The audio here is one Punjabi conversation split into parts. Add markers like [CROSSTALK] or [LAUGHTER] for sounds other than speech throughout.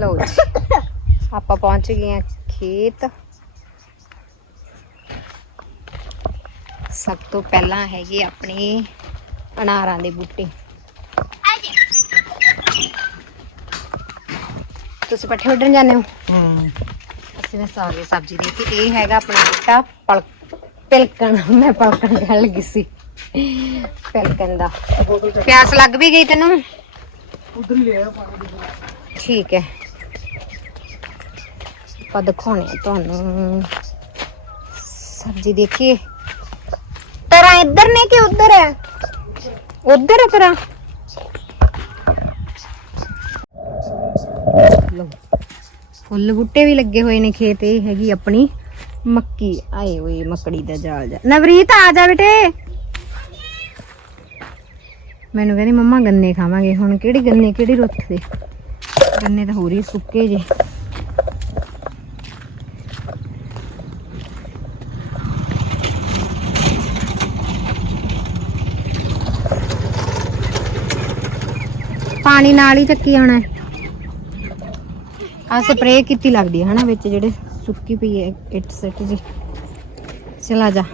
ਲਓ ਜੀ। [LAUGHS] ਆਪਾਂ ਪਹੁੰਚ ਗਏ ਆ ਖੇਤ। ਸਭ ਤੋਂ ਪਹਿਲਾਂ ਹੈਗੇ ਆਪਣੇ ਅਨਾਰਾਂ ਦੇ ਬੂਟੇ। ਤੁਸੀਂ ਪੱਠੇ ਵੱਢਣ ਜਾਂਦੇ ਹੋ? ਅਸੀਂ ਮੈਂ ਸਾਗ ਦੀ ਸਬਜ਼ੀ ਦੇ ਕੇ ਇਹ ਹੈਗਾ ਆਪਣਾ ਬੂਟਾ ਪਲ ਪਿਲਕਣ। ਮੈਂ ਪਲਕਣ ਕਹਿਣ ਲੱਗੀ ਸੀ। ਪਿਲਕਣ ਦਾ। ਪਿਆਸ ਲੱਗ ਵੀ ਗਈ ਤੈਨੂੰ? ਉਧਰ ਹੀ ਲਿਆ ਪਾਣੀ ਠੀਕ ਹੈ। ਆਪਾਂ ਦਿਖਾਉਣੇ ਆ ਤੁਹਾਨੂੰ। ਸਬਜ਼ੀ ਦੇਖੀਏ। ਤੇਰਾ ਇੱਧਰ ਨੇ ਕਿ ਉੱਧਰ ਹੈ ਉੱਧਰ ਹੈ ਤੇਰਾ ਲਓ, ਫੁੱਲ ਬੂਟੇ ਵੀ ਲੱਗੇ ਹੋਏ ਨੇ ਖੇਤ, ਇਹ ਹੈਗੀ ਆਪਣੀ ਮੱਕੀ। ਆਏ ਓਏ, ਮੱਕੜੀ ਦਾ ਜਾਲ ਜਾ। ਨਵਰੀਤ, ਆ ਜਾ ਬੇਟੇ। ਮੈਨੂੰ ਕਹਿੰਦੀ ਮੰਮਾ ਗੰਨੇ ਖਾਵਾਂਗੇ। ਹੁਣ ਕਿਹੜੀ ਗੰਨੇ, ਕਿਹੜੀ ਰੁੱਤ ਦੇ? ਗੰਨੇ ਤਾਂ ਹੋਰ ਹੀ ਸੁੱਕੇ ਜੇ। ਪਾਣੀ ਨਾਲ ਹੀ ਚੱਕੀ ਆਉਣਾ ਆ ਸਪਰੇਅ ਕੀਤੀ ਲੱਗਦੀ ਹੈ ਹਨਾ ਵਿੱਚ ਜਿਹੜੇ ਸੁੱਕੀ ਪਈ ਹੈ ਇੱਟ ਸੱਟ ਜੀ। ਚਲਾ ਜਾ।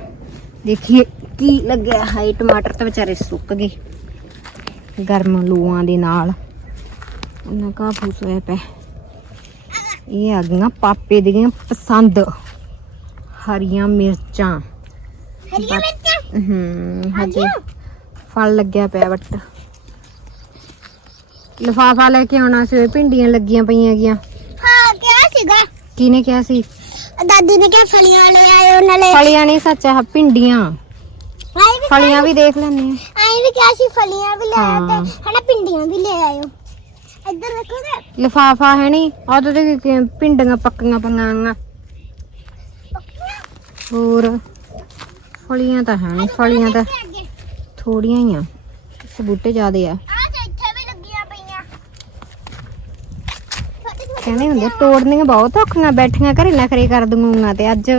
ਦੇਖੀਏ ਕੀ ਲੱਗਿਆ। ਹਾਈ ਟਮਾਟਰ ਤਾਂ ਵਿਚਾਰੇ ਸੁੱਕ ਗਏ। ਗਰਮ ਲੂਆਂ ਦੇ ਨਾਲ। ਉਹਨਾਂ ਕਾ ਫੂਸ ਹੋਇਆ ਪਿਆ। ਇਹ ਆ ਗਈਆਂ ਪਾਪੇ ਦੀਆਂ ਪਸੰਦ। ਹਰੀਆਂ ਮਿਰਚਾਂ। ਹਰੀਆਂ ਮਿਰਚਾਂ? ਹੂੰ ਹਜੇ ਫਲ ਲੱਗਿਆ ਪਿਆ ਬੱਟ ਲਫਾਫਾ ਲੈ ਕੇ ਆਉਣਾ ਸੀ ਉਹ ਭਿੰਡੀਆਂ ਲੱਗੀਆਂ ਪਈਆਂ ਗੀਆਂ ਹਾਂ ਕਿਹਾ ਸੀਗਾ। ਕਿਹਨੇ ਕਿਹਾ ਸੀ? ਦਾਦੀ ਨੇ ਕਿਹਾ ਫਲੀਆਂ ਲੈ ਆਇਓ ਨਾਲੇ। ਫਲੀਆਂ ਨਹੀਂ ਸੱਚ ਆ ਭਿੰਡੀਆਂ। ਆਈ ਵੀ ਫਲੀਆਂ ਵੀ ਦੇਖ ਲੈਣੇ ਆਈ ਵੀ ਕਿਹਾ ਸੀ ਫਲੀਆਂ ਵੀ ਲੈ ਆਇਓ। ਤੇ ਹਨਾ ਪਿੰਡੀਆਂ ਵੀ ਲੈ ਆਇਓ। ਇੱਧਰ ਦੇਖੋ ਤੇ। ਲਫਾਫਾ ਹੈ ਨਹੀਂ ਉਹਦੇ ਤੇ ਭਿੰਡੀਆਂ ਪੱਕੀਆਂ ਪਈਆਂ ਹੋਰ ਫਲੀਆਂ ਤਾਂ ਹੈ ਨਹੀਂ ਫਲੀਆਂ ਤਾਂ ਥੋੜੀਆਂ ਹੀ ਆ ਬੂਟੇ ਜ਼ਿਆਦੇ ਆ ਆ ਤੇ ਇੱਥੇ ਵੀ ਲੱਗੀਆਂ ਪਈਆਂ ਛੋਟੇ ਛੋਟੇ ਕਹਿੰਦੇ ਹੁੰਦੇ ਤੋੜਨੀਆਂ ਬਹੁਤ ਔਖੀਆਂ ਬੈਠੀਆਂ ਘਰੇ ਨਖਰੇ ਕਰ ਦੂੰਗਾ ਤੇ ਅੱਜ।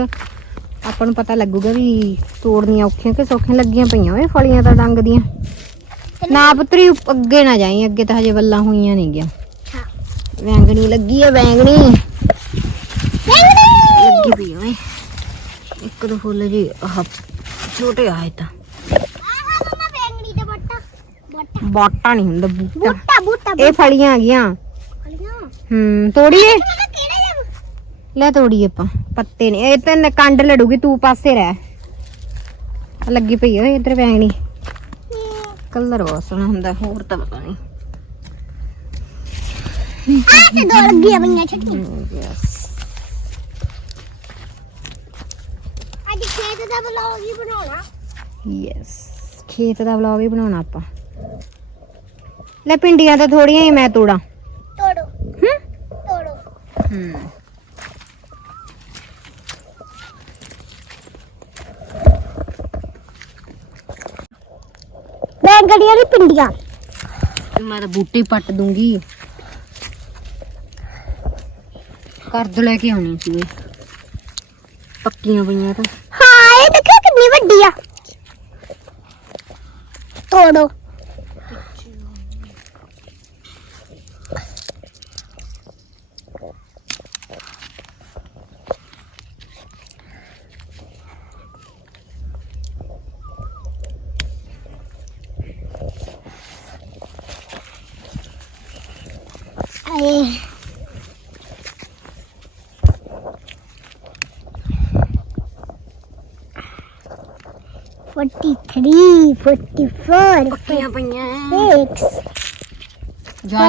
ਆਪਾਂ ਨੂੰ ਪਤਾ ਲੱਗੂਗਾ ਵੀ ਤੋੜਨੀਆਂ ਔਖੀਆਂ ਕਿ ਸੌਖੀਆਂ ਲੱਗੀਆਂ ਪਈਆਂ ਓਏ ਫਲੀਆਂ ਤਾਂ ਡੰਗ ਦੀਆਂ। ਨਾ ਪੁੱਤਰੀ ਅੱਗੇ ਨਾ ਜਾਈ ਅੱਗੇ ਤਾਂ ਹਜੇ ਵੱਲਾਂ ਹੋਈਆਂ ਨਹੀਂ ਗਿਆ। ਵੈਂਗਣੀ ਲੱਗੀ ਆ ਵੈਂਗਣੀ। ਲੱਗੀ ਪਈ ਓਏ। ਇੱਕ ਦੋ ਫੁੱਲ ਜੀ ਆਹ ਛੋਟੇ ਆਏ ਤਾਂ। ਬੱਟਾ। ਨਹੀਂ ਹੁੰਦਾ ਬੂਟਾ। ਇਹ ਫਲੀਆਂ ਆ ਗਈਆਂ। ਹੂੰ ਤੋੜੀਏ? ਲੈ ਤੋੜੀ ਆਪਾਂ ਪੱਤੇ ਨੇ ਇਹ ਤਾਂ ਕੰਡ ਲੜੂਗੀ ਤੂੰ ਪਾਸੇ ਰਹਿ। ਲੱਗੀ ਪਈ ਓਏ ਇੱਧਰ ਵੈਂਗਣੀ ਕਲਰ ਬਹੁਤ ਸੋਹਣਾ ਹੁੰਦਾ ਹੋਰ ਤਾਂ ਪਤਾ ਨਹੀਂ। ਆ ਤੇ ਦੋ ਲੱਗੀਆਂ ਪਈਆਂ ਛੱਟੀਆਂ। ਯੈਸ ਅੱਜ ਖੇਤ ਦਾ ਵਲੌਗ ਹੀ ਬਣਾਉਣਾ। ਯੈਸ ਖੇਤ ਦਾ ਵਲੌਗ ਹੀ ਬਣਾਉਣਾ ਆਪਾਂ। ਲੈ ਪਿੰਡੀਆਂ ਤਾਂ ਥੋੜੀਆਂ ਹੀ ਮੈਂ ਤੋੜੋ। ਹੂੰ। ਬੈਂਗਣੀਆਂ ਦੀ ਪਿੰਡੀਆਂ। ਮੈਂ ਤਾਂ ਬੂਟੇ ਪੱਟ ਦੂੰਗੀ। ਕਰਦ ਲੈ ਕੇ ਆਉਣੀ ਸੀ ਪੱਕੀਆਂ ਪਈਆਂ ਤਾਂ। ਹਾਂ ਇਹ ਦੇਖੋ ਕਿੰਨੀ ਵੱਡੀ ਆ। ਤੋੜੋ।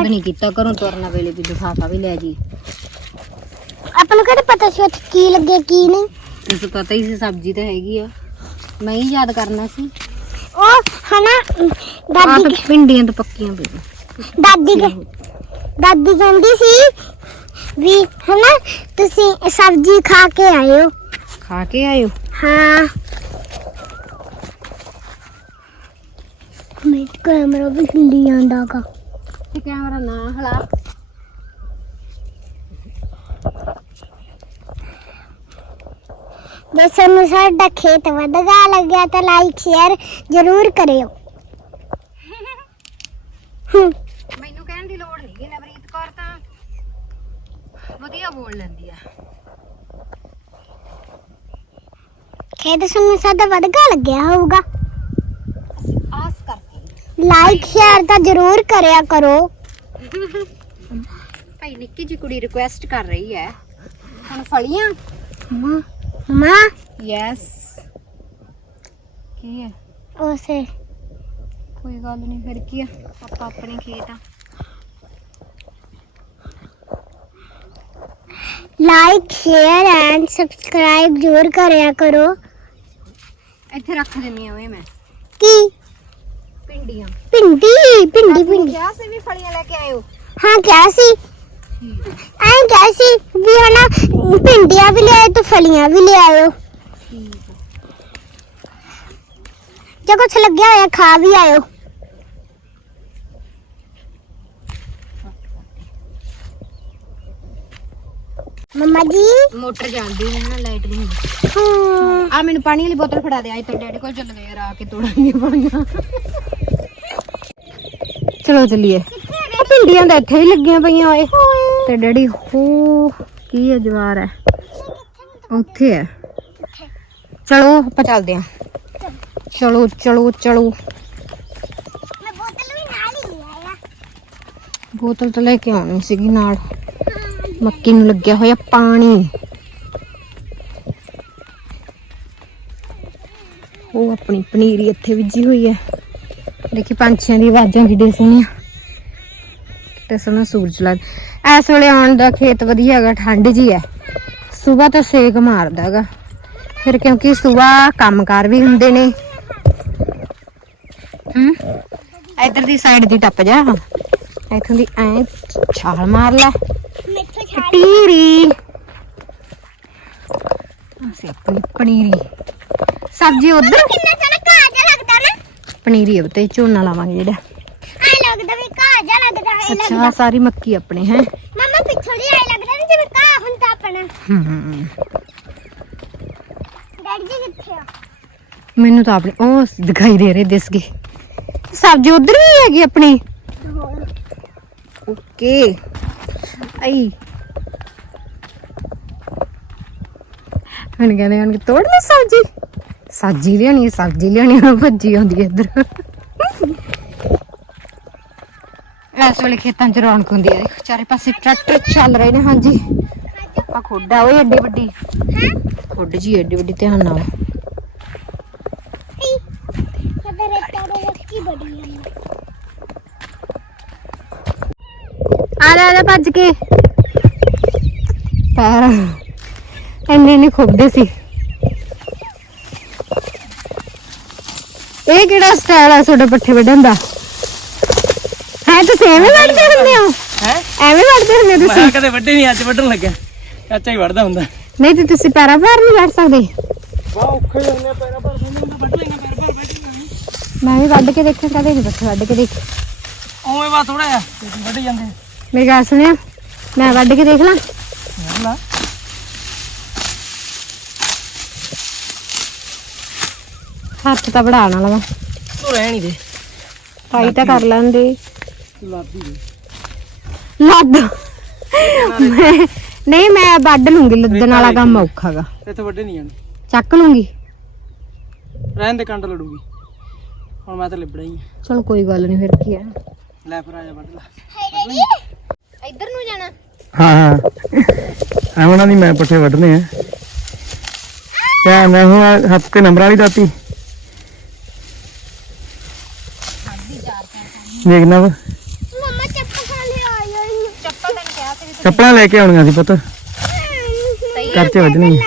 ਨਹੀਂ ਕੀਤਾ ਘਰੋਂ ਤੁਰਨ ਵੇਲੇ ਵੀ ਲਿਫਾਫਾ ਵੀ ਲੈ ਜੀ। ਆਪਾਂ ਨੂੰ ਕਿਹੜਾ ਪਤਾ ਸੀ ਉੱਥੇ ਕੀ ਲੱਗੇ ਕੀ ਨਹੀਂ? ਇਸ ਪਤਾ ਹੀ ਸੀ ਸਬਜ਼ੀ ਤਾਂ ਹੈਗੀ ਆ। ਮੈਂ ਹੀ ਯਾਦ ਕਰਨਾ ਸੀ। ਉਹ ਹਨਾ ਆਹ ਤਾਂ ਦਾਦੀ ਭਿੰਡੀਆਂ ਤਾਂ ਪੱਕੀਆਂ ਪਈਆਂ। ਦਾਦੀ ਕਹਿ- ਦਾਦੀ ਕਹਿੰਦੀ ਸੀ ਵੀ ਹਨਾ ਤੁਸੀਂ ਸਬਜ਼ੀ ਖਾ ਕੇ ਆਇਓ। ਖਾ ਕੇ ਆਇਓ? ਹਾਂ। ਕੈਮਰਾ ਵੀ ਹਿੱਲੀ ਜਾਂਦਾਗਾ। ਤੇ ਕੈਮਰਾ ਨਾ ਹਲਾ। ਜੇ ਤੁਹਾਨੂੰ ਸਾਡਾ ਖੇਤ ਵਧਗਾ ਲੱਗਿਆ ਤਾਂ ਲਾਈਕ ਸ਼ੇਅਰ ਜ਼ਰੂਰ ਕਰਿਓ। ਹੂੰ। ਮੈਨੂੰ ਕਹਿਣ ਦੀ ਲੋੜ ਨਹੀਂ ਨਵਰੀਤ ਕੌਰ ਤਾਂ ਵਧੀਆ ਬੋਲ ਲੈਂਦੀ ਆ। ਖੇਤ ਸਮੋਸਾ ਤਾਂ ਵਧਗਾ ਲੱਗਿਆ ਹੋਊਗਾ। ਲਾਈਕ ਸ਼ੇਅਰ ਤਾਂ ਜ਼ਰੂਰ ਕਰਿਆ ਕਰੋ। ਭਾਈ ਨਿੱਕੀ ਜੀ ਕੁੜੀ ਰਿਕੁਐਸਟ ਕਰ ਰਹੀ ਹੈ। ਹੁਣ ਫਲੀਆਂ? ਮਾਂ ਮਾਂ। ਯੈਸ ਕੀ ਹੈ? ਉਸੇ। ਕੋਈ ਗੱਲ ਨਹੀਂ ਫਿਰ ਕੀ ਆ ਆਪਾਂ ਆਪਣੇ ਖੇਤ ਆ। ਲਾਈਕ ਸ਼ੇਅਰ ਐਂਡ ਸਬਸਕ੍ਰਾਈਬ ਜ਼ਰੂਰ ਕਰਿਆ ਕਰੋ। ਇੱਥੇ ਰੱਖ ਦਿੰਨੀ ਆ ਓਏ ਮੈਂ। ਕੀ? ਪਿੰਡੀਆਂ ਪਿੰਡੀ ਪਿੰਡੀ ਪਿੰਡੀ ਕਿਹਾ ਸੀ ਵੀ ਫਲੀਆਂ ਲੈ ਕੇ ਆਇਓ? ਹਾਂ ਕਿਹਾ ਸੀ। ਐਂ ਕਿਹਾ ਸੀ ਵੀ ਹਨਾ ਪਿੰਡੀਆਂ ਵੀ ਲਿਆਏ ਤੇ ਫਲੀਆਂ ਵੀ ਲਿਆਇਓ। ਠੀਕ ਜੇ ਕੁਛ ਲੱਗਿਆ ਹੋਇਆ ਖਾ ਵੀ ਆਇਓ। ਮਮਾ ਜੀ। ਮੋਟਰ ਨਹੀਂ ਨਾ ਲਾਈਟ ਨਹੀਂ ਹਾਂ। ਆ ਮੈਨੂੰ ਪਾਣੀ ਵਾਲੀ ਬੋਤਲ ਫੜਾ ਦੇ ਅੱਜ ਤਾਂ ਡੈਡੀ ਕੋਲ ਚੱਲ ਗਏ ਆ ਕੇ ਤੋੜਾਂਗੇ ਪਾਣੀਆਂ। ਚਲੋ ਚੱਲੀਏ। ਇਹ ਭਿੰਡੀਆਂ ਤਾਂ ਇੱਥੇ ਹੀ ਲੱਗੀਆਂ ਪਈਆਂ ਓਏ। ਤੇ ਡੈਡੀ ਹੋ ਕੀ ਹੈ ਜਵਾਰ ਹੈ ਉੱਥੇ ਹੈ ਚਲੋ ਆਪਾਂ ਚੱਲਦੇ ਹਾਂ ਚਲੋ ਚਲੋ ਚਲੋ। ਮੈਂ ਬੋਤਲ ਵੀ ਨਾਲ ਹੀ ਲਿਆਇਆ ਬੋਤਲ ਤਾਂ ਲੈ ਕੇ ਆਉਣੀ ਸੀਗੀ ਨਾਲ। ਮੱਕੀ ਨੂੰ ਲੱਗਿਆ ਹੋਇਆ ਪਾਣੀ। ਉਹ ਆਪਣੀ ਪਨੀਰੀ ਇੱਥੇ ਵਿੱਜੀ ਹੋਈ ਹੈ ਦੇਖੀ ਪੰਛੀਆਂ ਦੀ ਆਵਾਜ਼ਾਂ ਕਿੱਡੇ ਸੋਹਣੀਆਂ। ਕਿੱਡਾ ਸੋਹਣਾ ਸੂਰਜ ਲੱਗ ਇਸ ਵੇਲੇ ਆਉਣ ਦਾ ਖੇਤ ਵਧੀਆ ਹੈਗਾ ਠੰਡ ਜੀ ਹੈ। ਸਵੇਰ ਤਾਂ ਸੇਕ ਮਾਰਦਾ ਹੈਗਾ। ਫਿਰ ਕਿਉਂਕਿ ਸਵੇਰ ਕੰਮਕਾਰ ਵੀ ਹੁੰਦੇ ਨੇ। ਹੂੰ? ਇਧਰ ਦੀ ਸਾਈਡ ਦੀ ਟੱਪ ਜਾ ਇੱਥੋਂ ਦੀ ਐ ਛਾਲ ਮਾਰ ਲੈ। ਟੀਰੀ ਅਸੀਂ ਆਪਣੀ ਪਨੀਰੀ। ਸਬਜ਼ੀ ਉਧਰ? ਕਿੰਨਾ ਸੋਹਣਾ ਘਾਹ ਜਿਹਾ ਲੱਗਦਾ ਨਾ ਪਨੀਰੀ ਉੱਤੇ ਝੋਨਾ ਲਾਵਾਂਗੇ ਜਿਹੜਾ। ਐ ਲੱਗਦਾ ਵੀ ਘਾਹ ਜਿਹਾ ਲੱਗਦਾ ਅੱਛਾ ਲੱਗਦਾ। ਆਹ ਸਾਰੀ ਮੱਕੀ ਆਪਣੇ ਹੈ? ਮਮਾ ਪਿੱਛੋਂ ਦੀ ਐ ਲੱਗਦਾ ਨਾ ਜਿਵੇਂ ਘਾਹ ਹੁੰਦਾ ਆਪਣਾ। ਹੂੰ ਡੈਡੀ ਜੀ ਕਿੱਥੇ ਆ? ਮੈਨੂੰ ਤਾਂ ਆਪਣੀ ਉਹ ਦਿਖਾਈ ਦੇ ਰਹੇ ਦਿਸ ਗਏ। ਸਬਜ਼ੀ ਉਧਰ ਵੀ ਹੈਗੀ ਆਪਣੀ। ਓਕੇ। ਆਈ। ਹੁਣ ਕਹਿੰਦੇ ਹਨ ਕਿ ਤੋੜ ਲੈ ਸਬਜ਼ੀ? ਸਬਜ਼ੀ ਲਿਆਉਣੀ ਹੈ, ਸਬਜ਼ੀ ਲਿਆਉਣੀ ਹੁਣ ਭੱਜੀ ਆਉਂਦੀ ਹੈ ਇੱਧਰ। ਇਸ ਵੇਲੇ ਖੇਤਾਂ 'ਚ ਰੌਣਕ ਹੁੰਦੀ ਹੈ ਚਾਰੇ ਪਾਸੇ ਟਰੈਕਟਰ ਚੱਲ ਰਹੇ ਨੇ ਹਾਂਜੀ। ਆ ਖੋਡਾ ਓਏ ਏਡੀ ਵੱਡੀ। ਖੁੱਡ ਜੀ ਏਡੀ ਵੱਡੀ ਧਿਆਨ ਨਾਲ। ਆ ਜਾ ਆ ਭੱਜ ਕੇ। ਪੈਰ। ਇੰਨੇ ਨਹੀਂ ਖੁੱਬਦੇ ਸੀ। ਇਹ ਕਿਹੜਾ ਸਟਾਈਲ ਆ ਤੁਹਾਡੇ ਪੱਠੇ ਵੱਢਣ ਦਾ? ਹੈ ਤੁਸੀਂ ਐਵੇਂ ਵੱਢਦੇ ਹੁੰਦੇ ਹੋ? ਹੈ? ਐਵੇਂ ਵੱਢਦੇ ਹੁੰਦੇ ਹੋ ਤੁਸੀਂ? ਮੈਂ ਕਦੇ ਵੱਡੇ ਨਹੀਂ ਅੱਜ ਵੱਢਣ ਲੱਗਿਆ। ਚਾਚਾ ਹੀ ਵੱਢਦਾ ਹੁੰਦਾ। ਨਹੀਂ ਤੇ ਤੁਸੀਂ ਪੈਰਾਂ ਪੈਰ ਨਹੀਂ ਵੱਢ ਸਕਦੇ? ਵਾਹ ਔਖੇ ਹੁੰਦੇ ਪੈਰਾਂ ਪਰ ਹੁੰਦੇ ਤਾਂ ਵੱਢ ਲੈਣਾ ਪੈਰ ਪਰ ਵੱਢ ਲੈਣਾ ਮੈਂ ਵੀ ਵੱਢ ਕੇ ਦੇਖਾਂ ਕਦੇ ਨਹੀਂ ਪੱਠੇ ਵੱਢ ਕੇ ਦੇਖ। ਉਵੇਂ ਵਾ ਥੋੜਾ ਜਿਹਾ ਵੱਢ ਜਾਂਦੇ ਮੇਰੀ ਗੱਲ ਸੁਣਿਆ ਮੈਂ ਵੱਢ ਕੇ ਦੇਖ ਲਾਂ ਵੱਢ ਲਾ ਹੱਥ ਤਾਂ ਵੜਾ ਨਾ ਲਵਾਂ ਤੂੰ ਰਹਿ ਨਹੀਂ ਦੇ। ਟਾਈ ਤਾਂ ਕਰ ਲੈਂਦੇ ਲਾਦੀ ਲੱਦ ਮੈਂ- ਨਹੀਂ ਮੈਂ ਵੱਢ ਲੂੰਗੀ ਲੱਦਣ ਵਾਲਾ ਕੰਮ ਔਖਾ ਗਾ ਇੱਥੇ ਵੱਡੇ ਨਹੀਂ ਜਾਣੇ। ਚੱਕ ਲੂੰਗੀ। ਰਹਿਣ ਦੇ ਕੰਡ ਲੜੂਗੀ। ਹੁਣ ਮੈਂ ਤਾਂ ਲਿਬੜਾ ਹੀ ਆ। ਚਲ ਕੋਈ ਗੱਲ ਨਹੀਂ ਫਿਰ ਕੀ ਆ ਲੈ ਫਿਰ ਆ ਜਾ ਵੱਢ ਲਾ। ਇੱਧਰ ਨੂੰ ਜਾਣਾ। ਹਾਂ ਹਾਂ। ਐਵੇਂ ਦੀ ਮੈਂ ਪੱਠੇ ਵੱਢਨੇ ਆ। ਕਿਆ ਮੈਂ ਹੁਣ ਹੱਥ ਤੇ ਨੰਬਰ ਵਾਲੀ ਦਾਤੀ। ਦੇਖਣਾ ਵਾ ਮਮਾ ਚੱਪਲ ਖਾ ਲਿਆ ਆਇਆ ਚੱਪਲ ਤੈਨੂੰ ਕਿਹਾ ਸੀ ਚੱਪਲਾਂ ਲੈ ਕੇ ਆਉਣੀਆਂ ਸੀ ਪੁੱਤ। ਘਰ 'ਚ ਵੱਢਣੀ।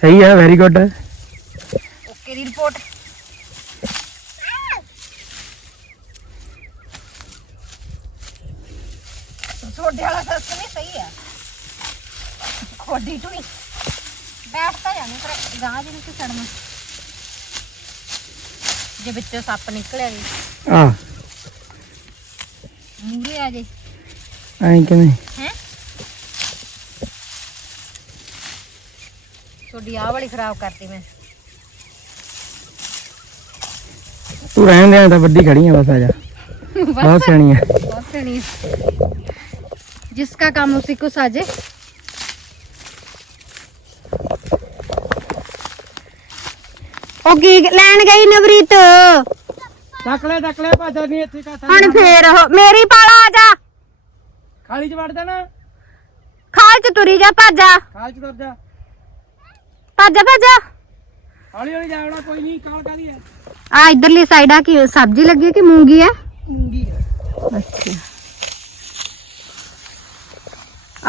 ਸਹੀ ਹੈ ਵੈਰੀ ਗੁੱਡ ਓਕੇ ਦੀ ਰਿਪੋਰਟ। ਛੋਟੇ ਵਾਲਾ ਸਸਤ ਨਹੀਂ ਸਹੀ ਆ ਖੋਡੀ ਟੂਈ ਬੈਠ ਤਾਂ ਜਾਣੀ ਪਰ ਗਾਂ ਜਿਹਨੂੰ ਕਿ ਸੜਨਾ ਜੇ ਵਿੱਚੋਂ ਸੱਪ ਨਿਕਲਿਆ ਜੀ। ਆ ਮੂਰੇ ਆ ਜੇ। ਹੈ? ਛੋਡੀ ਆ ਵਾਲੀ ਖਰਾਬ ਕਰਤੀ ਮੈਂ। ਤੂੰ ਰਹਿਣ ਦੇ ਤਾਂ ਵੱਡੀ ਖੜੀ ਬਸ ਆ ਜਾ। ਬਹੁਤ ਸਿਆਣੀ ਆ। ਬਹੁਤ ਸਿਆਣੀ ਜਿਸ ਦਾ ਕੰਮ ਉਸੇ ਕੋ ਸਾਜੇ। ਉਹ ਗੀ ਲੈਣ ਗਈ ਨਵਰੀਤ? ਚੱਕ ਲੈ ਚੱਕ ਲੈ ਭਾਜਾ ਨਹੀਂ ਇੱਥੇ ਕਾਸਾ ਹੁਣ ਫੇਰ ਉਹ ਮੇਰੀ ਪਾਲਾ ਆ ਜਾ। ਖਾਲੀ ਚ ਵੜ ਜਾਣਾ। ਖਾਲ ਚ ਤੁਰੀ ਜਾ ਭਾਜਾ। ਖਾਲ ਚ ਤੁਰ ਜਾ। ਭਾਜਾ ਭਾਜਾ। ਹੌਲੀ ਹੌਲੀ ਕੋਈ ਨਹੀਂ ਕਾਲ ਕਾਦੀ ਹੈ? ਆ ਇਧਰਲੀ ਸਾਈਡ ਆ ਕੀ ਸਬਜ਼ੀ ਲੱਗੀ ਹੈ ਕਿ ਮੂੰਗੀ ਹੈ? ਮੂੰਗੀ ਹੈ। ਅੱਛਾ।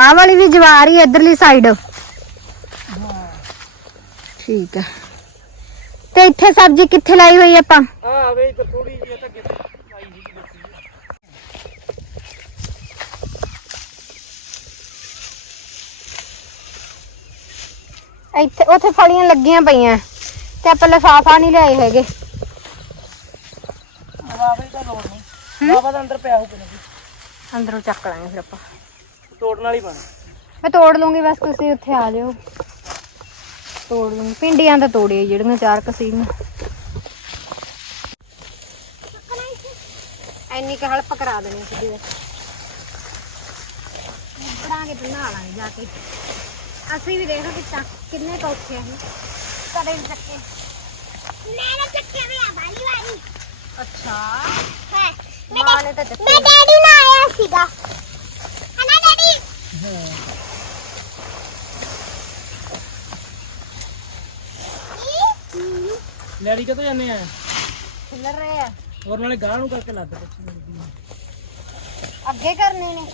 ਆ ਵਾਲੀ ਵੀ ਜਵਾਰ ਹੀ ਇਧਰਲੀ ਸਾਈਡ ਠੀਕ ਹੈ। ਤੇ ਇੱਥੇ ਸਬਜ਼ੀ ਕਿੱਥੇ ਲਾਈ ਹੋਈ ਆਪਾਂ? ਆ ਵੇ ਤੇ ਥੋੜੀ ਜਿਹੀ ਤਾਂ ਕਿਤੇ ਆਈ ਜੀ ਇੱਥੇ ਉੱਥੇ ਫਲੀਆਂ ਲੱਗੀਆਂ ਪਈਆਂ। ਤੇ ਆਪਾਂ ਲਿਫਾਫਾ ਨਹੀਂ ਲਿਆਏ ਹੈਗੇ। ਬਾਬਾ ਤਾਂ ਲੋੜ ਨਹੀਂ। ਬਾਬਾ ਦਾ ਅੰਦਰ ਪਿਆ ਹੋ ਕਿਨੇ ਅੰਦਰੋਂ ਚੱਕ ਲਾਂਗੇ ਫਿਰ ਆਪਾਂ। ਤੋੜਨ ਵਾਲੀ ਬਣ। ਮੈਂ ਤੋੜ ਲੂੰਗੀ ਬਸ ਤੁਸੀਂ ਉੱਥੇ ਆ ਜਾਓ ਤੋੜ ਲੂੰਗੀ। ਪਿੰਡੀਆਂ ਤਾਂ ਤੋੜੀਆਂ ਜਿਹੜੀਆਂ ਚਾਰ ਕੁ ਐਨੀ ਕੁ ਹਲਪ ਕਰਾ ਦੇਣੀ ਵਿੱਚ। ਬੜਾਂਗੇ ਤੇ ਨਹਾ ਲਾਂਗੇ ਜਾ ਕੇ। ਅਸੀਂ ਵੀ ਦੇਖੋ ਕਿ ਚੱਕ ਕਿੰਨੇ ਕੁ ਔਖੇ ਆ ਇਹ। ਕਦੇ ਵੀ ਚੱਕੇ। ਮੈਨੇ ਚੱਕੇ ਵੀ ਆ ਵਾਲੀ ਵਾਲੀ। ਅੱਛਾ। ਹੈ। ਮਾਂ ਨੇ ਤਾਂ ਚੱਕੇ ਮੈਂ ਡੈਡੀ ਨਾਲ ਆਇਆ ਸੀਗਾ। ਹਨਾ ਡੈਡੀ? ਲੈੜੀ ਕਿਤੋਂ ਜਾਂਦੇ ਆ? ਖਿਲਰ ਰਹੇ ਆ। ਹੋਰ ਨਾਲੇ ਗਾਹ ਨੂੰ ਕਰਕੇ ਲੱਦ ਅੱਗੇ ਕਰਨੇ ਨੇ।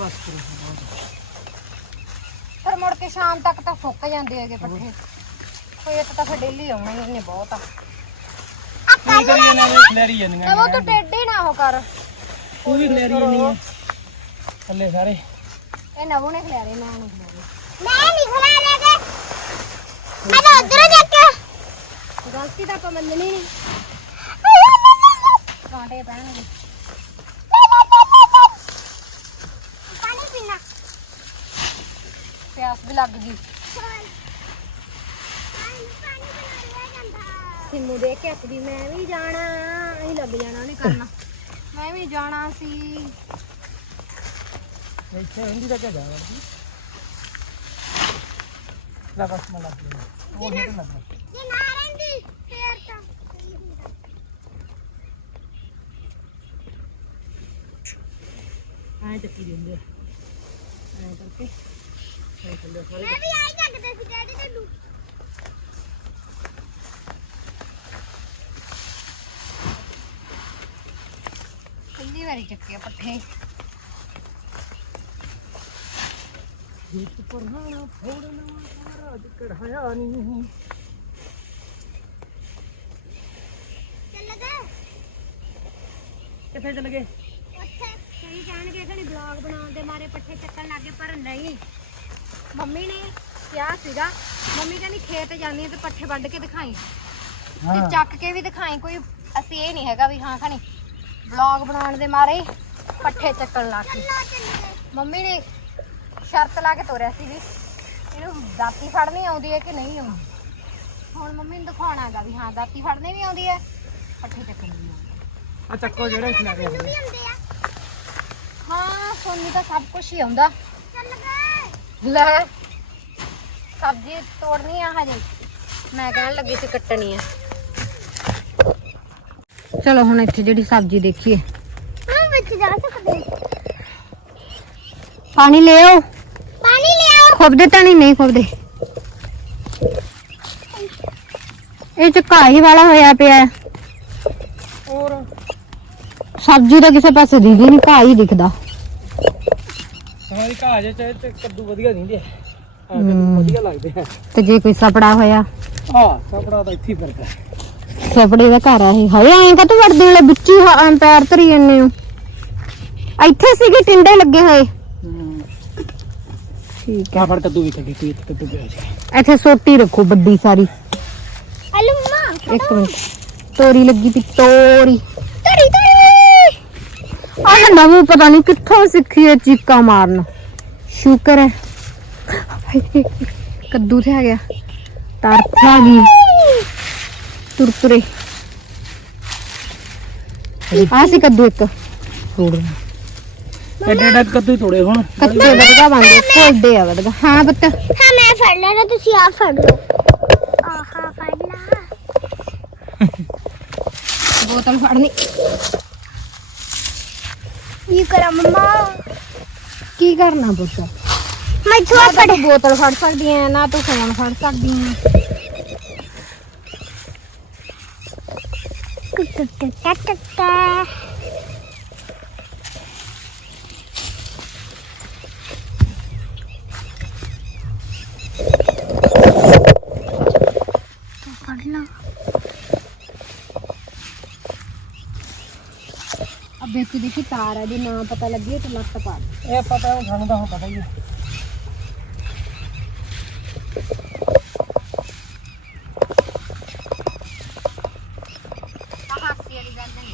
ਬਸ ਕਰੋ ਫਿਰ ਮੁੜ ਕੇ ਸ਼ਾਮ ਤੱਕ ਤਾਂ ਸੁੱਕ ਜਾਂਦੇ ਹੈਗੇ ਪੱਠੇ। ਕੋਈ ਇੱਕ ਤਾਂ ਫਿਰ ਡੇਲੀ ਆਉਣਾ ਹੀ ਨੇ ਬਹੁਤ ਆ। ਕੀ ਕਰੀ ਜਾਂਦੇ ਨੇ। ਖਲੇਰੀ ਜਾਂਦੀਆਂ ਤੇ ਉਹ ਤੂੰ ਟੇਢੀ ਨਾ ਉਹ ਕਰ। ਤੂੰ ਵੀ ਖਲੇਰੀ ਜਾਂਦੀ ਆ ਥੱਲੇ ਸਾਰੇ। ਇਹ ਨਵੂ ਨੇ ਖਿਲਾਰੇ ਮੈਂ ਨਹੀਂ ਖਿਲਾਰੇ। ਮੈਂ ਨਹੀਂ ਖਲਾ ਲੈਗਾ ਅਰੇ ਉਧਰ ਚੱਕ ਗਲਤੀ ਤਾਂ ਆਪਾਂ ਮੰਨਣੀ ਨਹੀਂ। ਕਾਂਟੇ ਪੈਣਗੇ। ਪਾਣੀ ਪੀਣਾ। ਪਿਆਸ ਵੀ ਲੱਗ ਗਈ। ਪਾਣੀ ਪਾਣੀ ਬਣਾ ਲਿਆ ਜਾਂਦਾ ਸਿੰਮੂ ਦੇਖ ਕੇ ਹੱਸਦੀ ਮੈਂ ਵੀ ਜਾਣਾ ਅਸੀਂ ਲੱਗ ਜਾਣਾ ਉਹਨੇ ਕਰਨਾ। ਮੈਂ ਵੀ ਜਾਣਾ ਸੀ। ਇੱਥੇ ਹੁੰਦੀ ਤਾਂ ਕਿਆ ਜਾਵਾ ਲਾ ਚੱਕੀ ਦਿੰਦੇ ਕਰਕੇ। ਥੱਲੇ ਸਾਰੇ ਮੈਂ ਵੀ ਆਈ ਸੀ ਡੈਡੀ ਤੈਨੂੰ। ਪਹਿਲੀ ਵਾਰੀ ਚੱਕਿਆ ਪੱਠੇ? ਗੀਤ ਪਰਹਾਣਾ ਫੋੜਨਾ ਮਹਾਰਾਜ ਕਢਾਇਆ ਨਹੀਂ। ਚੱਲ ਗਾ ਕਿੱਥੇ ਚੱਲ ਗਏ ਉੱਥੇ। ਕਈ ਜਾਣਗੇ ਕਿ ਬਲੌਗ ਬਣਾਉਣ ਦੇ ਮਾਰੇ ਪੱਠੇ ਚੱਕਣ ਲੱਗੇ ਪਰ ਨਹੀਂ। ਮੰਮੀ ਨੇ ਕਿਹਾ ਸੀਗਾ ਮੰਮੀ ਕਹਿੰਦੀ ਖੇਤ ਜਾਂਦੀ ਹੈ ਤੇ ਪੱਠੇ ਵੱਢ ਕੇ ਦਿਖਾਈ। ਤੇ ਚੱਕ ਕੇ ਵੀ ਦਿਖਾਈ ਕੋਈ ਅਸੀਂ ਇਹ ਨਹੀਂ ਹੈਗਾ ਵੀ ਹਾਂ ਖਾਣੀ ਬਲੌਗ ਬਣਾਉਣ ਦੇ ਮਾਰੇ ਪੱਠੇ ਚੱਕਣ ਲੱਗ ਗਈ ਮੰਮੀ ਨੇ ਸ਼ਰਤ ਲਾ ਕੇ ਤੋਰਿਆ ਸੀ ਵੀ ਇਹਨੂੰ ਦਾਤੀ ਫੜਨੀ ਆਉਂਦੀ ਹੈ ਕਿ ਨਹੀਂ ਆਉਂਦੀ? ਹੁਣ ਮੰਮੀ ਨੂੰ ਦਿਖਾਉਣਾਗਾ ਵੀ ਹਾਂ ਦਾਤੀ ਫੜਨੀ ਵੀ ਆਉਂਦੀ ਹੈ ਪੱਠੇ ਚੱਕਣੀ ਵੀ ਆਉਂਦੀ ਆ ਚੱਕੋ ਜਿਹੜੇ ਖਿਲਾਰੇ ਹੁੰਦੇ ਆ। ਹਾਂ ਸੋਨੂੰ ਤਾਂ ਸਭ ਕੁਝ ਹੀ ਆਉਂਦਾ। ਲੈ ਸਬਜ਼ੀ ਤੋੜਨੀ ਆ ਹਜੇ। ਮੈਂ ਕਹਿਣ ਲੱਗੀ ਸੀ ਕੱਟਣੀ ਆ। ਚਲੋ ਹੁਣ ਇੱਥੇ ਜਿਹੜੀ ਸਬਜ਼ੀ ਦੇਖੀਏ। ਹਾਂ ਵਿੱਚ ਜਾ ਸਕਦੇ। ਪਾਣੀ ਲੈ ਆਓ ਖੁੱਬਦੇ ਤਾਂ ਨਹੀਂ ਨਹੀਂ ਖੁੱਬਦੇ। ਇਹ ਚ ਘਾਈ ਵਾਲਾ ਹੋਇਆ ਪਿਆ। ਹੈ। ਹੋਰ? ਸਬਜ਼ੀ ਤਾਂ ਕਿਸੇ ਪਾਸੇ ਦਿਖਦੀ ਨਹੀਂ ਹੀ ਦਿਖਦਾ। ਹਮਾਰੀ ਘਾਹ ਜੇ ਚ ਤੇ ਕੱਦੂ ਵਧੀਆ ਦਿੰਦੇ ਆ। ਆ ਹਮ। ਕੱਦੂ ਵਧੀਆ ਲੱਗਦੇ ਆ। ਤੇ ਜੇ ਕੋਈ ਸਪੜਾ ਹੋਇਆ। ਆ ਸਪੜਾ ਤਾਂ ਇੱਥੇ ਹੀ ਹੈ ਸਪੜੇ ਦਾ ਘਰ ਆ ਇਹ ਹਾਏ ਐਂ ਕਾ ਤੂੰ ਵੜਦੇ ਵਾਲੇ ਵਿੱਚ ਪੈਰ ਧਰੀ ਜੰਨੇ ਹੋ। ਇੱਥੇ ਸੀਗੇ ਟਿੰਡੇ ਲੱਗੇ ਹੋਏ। ਠੀਕ ਕਾ ਫੜ ਕੱਦੂ ਵੀ ਕੱਢੀ ਤੀ ਕੱਦੂ ਪਿਆ ਸੀ ਇੱਥੇ ਸੋਟੀ ਰੱਖੋ ਵੱਡੀ ਸਾਰੀ ਹਲੋ ਮਮਾ ਇੱਕ ਮਿੰਟ ਤੋਰੀ ਲੱਗੀ ਪਈ ਤੋਰੀ ਤੜੀ ਤੜੀ ਆਹ ਨਵੂ ਪਤਾ ਨਹੀਂ ਕਿੱਥੋਂ ਸਿੱਖੀ ਹੈ ਚੀਕਾ ਮਾਰਨ ਸ਼ੁਕਰ ਹੈ ਕੱਦੂ ਤੇ ਆ ਗਿਆ ਤਰਫ ਆ ਗਈ ਤੁਰਤੁਰੇ ਆ ਸੀ ਕੱਦੂ ਇੱਕ ਤੋੜ ਐਡੇ ਐਡੇ ਕੱਦੂ ਤੋੜੇ ਹੁਣ। ਕੱਚੇ ਵਧਗਾ ਬੰਦੇ ਭੁੱਲਦੇ ਆ ਵਧਗਾ ਹਾਂ ਪੁੱਤ। ਹਾਂ ਮੈਂ ਫੜ ਲੈਣਾ ਤੁਸੀਂ ਆ ਫੜ ਲਓ। ਆਹਾ ਫੜ ਲਾ। ਬੋਤਲ ਫੜਨੀ। ਇਹ ਕਰਾਂ ਮੰਮਾ? ਕੀ ਕਰਨਾ ਪੁੱਤ? ਮੈਂ ਥੋੜਾ ਨਾ ਤਾਂ ਤੂੰ ਬੋਤਲ ਫੜ ਸਕਦੀ ਐ ਨਾ ਤੂੰ ਫੋਨ ਫੜ ਸਕਦੀ ਐ। ਫੜ ਫੜ ਲਾ ਆ ਤਾਰ ਆ ਜੇ ਨਾ ਪਤਾ ਲੱਗੇ ਤੇ ਲੱਤ ਪਾ ਦੇ। ਇਹ ਪਤਾ ਹੁਣ ਸਾਨੂੰ ਤਾਂ ਹੁਣ ਪਤਾ ਹੀ ਹੈ ਹਾਸੀ ਵਾਲੀ ਗੱਲ ਨਹੀਂ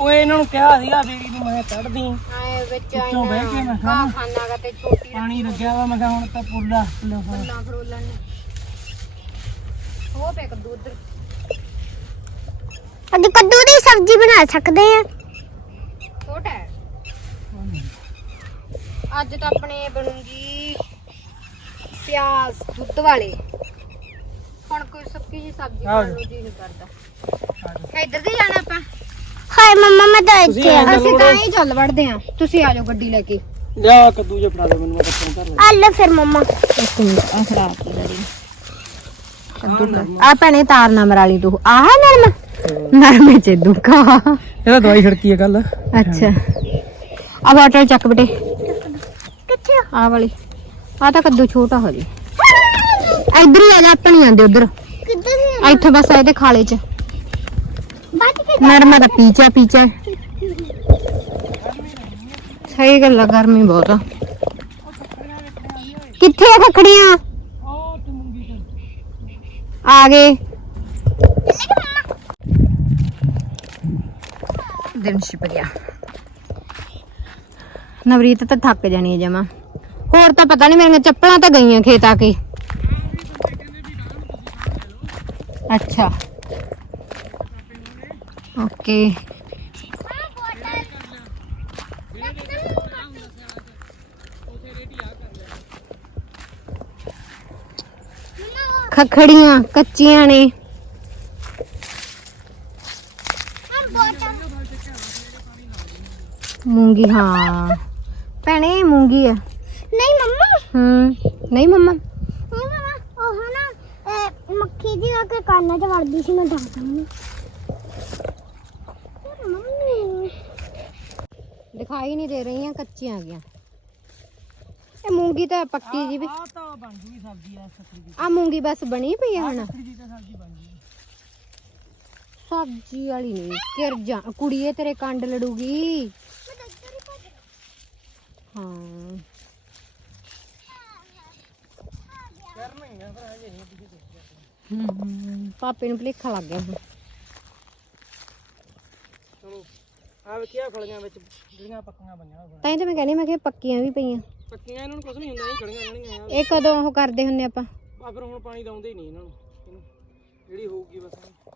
ਓਏ ਇਹਨਾਂ ਨੂੰ ਕਿਹਾ ਸੀਗਾ ਬੇੜੀ ਨੂੰ ਮੈਂ ਕੱਢਦੀ। ਆਏ ਵਿੱਚ ਬਹਿ ਕੇ ਮੈਂ ਖਾਨਾ ਗਾ ਤੇ ਛੋਟੀ ਪਾਣੀ ਲੱਗਿਆ ਵਾ ਮੈਂ ਕਿਹਾ ਹੁਣ ਤਾਂ ਪੁੱਲਾ ਲੋ ਨਾ ਫਰੋਲਣ ਨੇ। ਉਹ ਪੇ ਕੱਦੂ ਉਧਰ ਅੱਜ ਕੱਦੂ ਦੀ ਸਬਜ਼ੀ ਬਣਾ ਸਕਦੇ ਆ। ਛੋਟਾ ਹੈ। ਅੱਜ ਤਾਂ ਆਪਣੇ ਬਣੂਗੀ ਪਿਆਜ਼ ਦੁੱਧ ਵਾਲੇ। ਹੁਣ ਕੋਈ ਸੁੱਕੀ ਜੀ ਸਬਜ਼ੀ ਆਹੋ। ਖਾਣ ਨੂੰ ਜੀ ਨਹੀਂ ਕਰਦਾ। ਇੱਧਰ ਦੀ ਜਾਣਾ ਆਪਾਂ? ਹਾਏ ਮੰਮਾ ਮੈਂ ਤਾਂ ਤੁਸੀਂ ਇੱਥੇ ਆ। ਐਂ ਅਸੀਂ ਤਾਂ ਹੀ ਚੱਲ ਵੜਦੇ ਆ ਤੁਸੀਂ ਆ ਜਾਓ ਗੱਡੀ ਲੈ ਕੇ। ਲਿਆ ਕੱਦੂ ਜੇ ਫੜਾ ਦੇ ਮੈਨੂੰ ਮੈਂ ਕੱਟਣ ਕਰ ਆ ਲੈ ਫਿਰ ਮੰਮਾ। ਇੱਕ ਮਿੰਟ ਆ ਖੜਾ ਕੇ ਗੱਡੀ ਆ ਭੈਣੇ ਤਾਰ ਵਾਲੀ ਤੂੰ। ਆਹ ਨਰਮ ਨਰਮੇ ਚ ਦੁੱਖਾ ਇਹਦਾ ਦਵਾਈ ਛੜਕੀ ਹੈ ਕੱਲ ਅੱਛਾ। ਆ ਬੋਟਲ ਚੱਕ ਬਟੇ। ਕਿੱਥੇ ਆ? ਆ ਵਾਲੀ। ਆ ਤਾਂ ਕੱਦੂ ਛੋਟਾ ਹੋ ਜੀ। ਇੱਧਰ ਹੀ ਆ ਜਾ ਆਪਾਂ ਨਹੀਂ ਆਂਦੇ ਉਧਰ। ਕਿੱਧਰ ਸੀ ਇੱਥੇ ਬਸ ਇਹਦੇ ਖਾਲੇ ਚ। ਕੇ ਨਰਮਾ ਦਾ ਪੀਚਾ ਪੀਚਾ। ਸਹੀ ਗੱਲ ਆ ਗਰਮੀ ਬਹੁਤ ਆ। ਕਿੱਥੇ ਆ ਖਖੜੀਆਂ? ਆ ਗਏ। ਦਿਨ ਛਿਪ ਗਿਆ। ਨਵਰੀਤ ਤਾਂ ਥੱਕ ਜਾਣੀ ਹੈ ਜਮਾ। ਹੋਰ ਤਾਂ ਪਤਾ ਨਹੀਂ ਮੇਰੀਆਂ ਚੱਪਲਾਂ ਤਾਂ ਗਈਆਂ ਖੇਤ ਆ ਕੇ। ਅੱਛਾ। ਓਕੇ। ਖਖੜੀਆਂ ਕੱਚੀਆਂ ਨੇ। ਮੂੰਗੀ ਹਾਂ। ਭੈਣੇ ਮੂੰਗੀ ਆ। ਨਹੀਂ ਮੰਮਾ। ਹੂੰ ਨਹੀਂ ਮੰਮਾ। ਨਹੀਂ ਮੰਮਾ ਉਹ ਨਾ ਇਹ ਮੱਖੀ ਜੀ ਆ ਕੇ ਕੰਨ 'ਚ ਵੜਦੀ ਸੀ ਮੈਂ ਦੱਸਦਾ ਮੰਮੀ ਮੰਮੀ ਦਿਖਾਈ ਨਹੀਂ ਦੇ ਰਹੀਆਂ ਕੱਚੀਆਂ ਆ ਗਈਆਂ। ਇਹ ਮੂੰਗੀ ਤਾਂ ਪੱਕੀ ਜੀ ਵੀ। ਆ ਤਾਂ ਬਣ ਜੂਗੀ ਸਬਜ਼ੀ ਆ ਸੱਤਰੀ ਦੀ। ਆ ਮੂੰਗੀ ਬਸ ਬਣੀ ਪਈ ਆ ਹੁਣ। ਸੱਤਰੀ ਦੀ ਤਾਂ ਸਬਜ਼ੀ ਬਣ ਜੂਗੀ ਸਬਜ਼ੀ ਵਾਲੀ ਨਹੀਂ ਕਿਰ ਜਾ ਕੁੜੀਏ ਤੇਰੇ ਕੰਡ ਲੜੂਗੀ। ਹਾਂ। ਹੂੰ ਪਾਪੇ ਨੂੰ ਭਲੇਖਾ ਲੱਗ ਗਿਆ ਹੁਣ। ਚਲੋ ਆ ਵੇਖਿਆ ਫਲੀਆਂ ਵਿੱਚ ਜਿਹੜੀਆਂ ਪੱਕੀਆਂ ਬਣੀਆਂ ਤਾਂ ਹੀ ਤਾਂ ਮੈਂ ਕਹਿੰਦੀ ਮੈਂ ਕਿ ਪੱਕੀਆਂ ਵੀ ਪਈਆਂ। ਪੱਕੀਆਂ ਇਹਨਾਂ ਨੂੰ ਕੁਝ ਨਹੀਂ ਹੁੰਦਾ ਇਹ ਖੜੀਆਂ ਰਹਿਣਗੀਆਂ ਆ ਇਹ ਕਦੋਂ ਉਹ ਕਰਦੇ ਹੁੰਦੇ ਆਪਾਂ? ਆ ਫਿਰ ਹੁਣ ਪਾਣੀ ਦਉਂਦੇ ਹੀ ਨਹੀਂ ਇਹਨਾਂ ਨੂੰ। ਇਹਨੂੰ ਜਿਹੜੀ ਹੋਊਗੀ ਬਸ।